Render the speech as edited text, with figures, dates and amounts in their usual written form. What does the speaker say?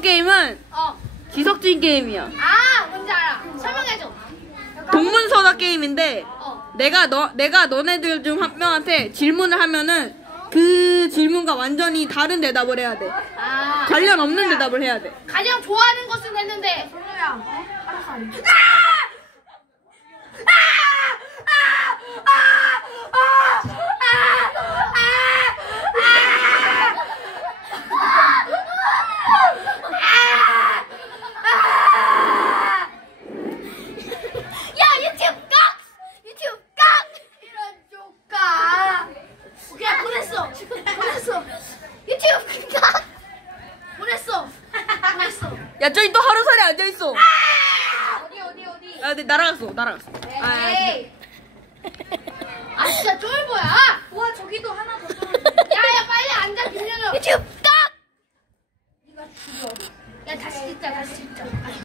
이번 게임은 지석진 게임이야. 아, 뭔지 알아. 설명해줘. 동문서답 게임인데 내가 너네들 중 한 명한테 질문을 하면은 그 질문과 완전히 다른 대답을 해야 돼. 아, 관련 없는 대답을 해야 돼. 가장 좋아하는 것은 했는데. 설로야, 알았어. 야, 저기 또 하루살이 앉아있어. 어디? 야, 근데 날아갔어. 에이. 아, 진짜 쫄보야. 와, 저기도 하나 더 떨어져. 야, 빨리 앉아, 김연우. 유튜브 깍! 네가 죽여. 야, 다시 찍자.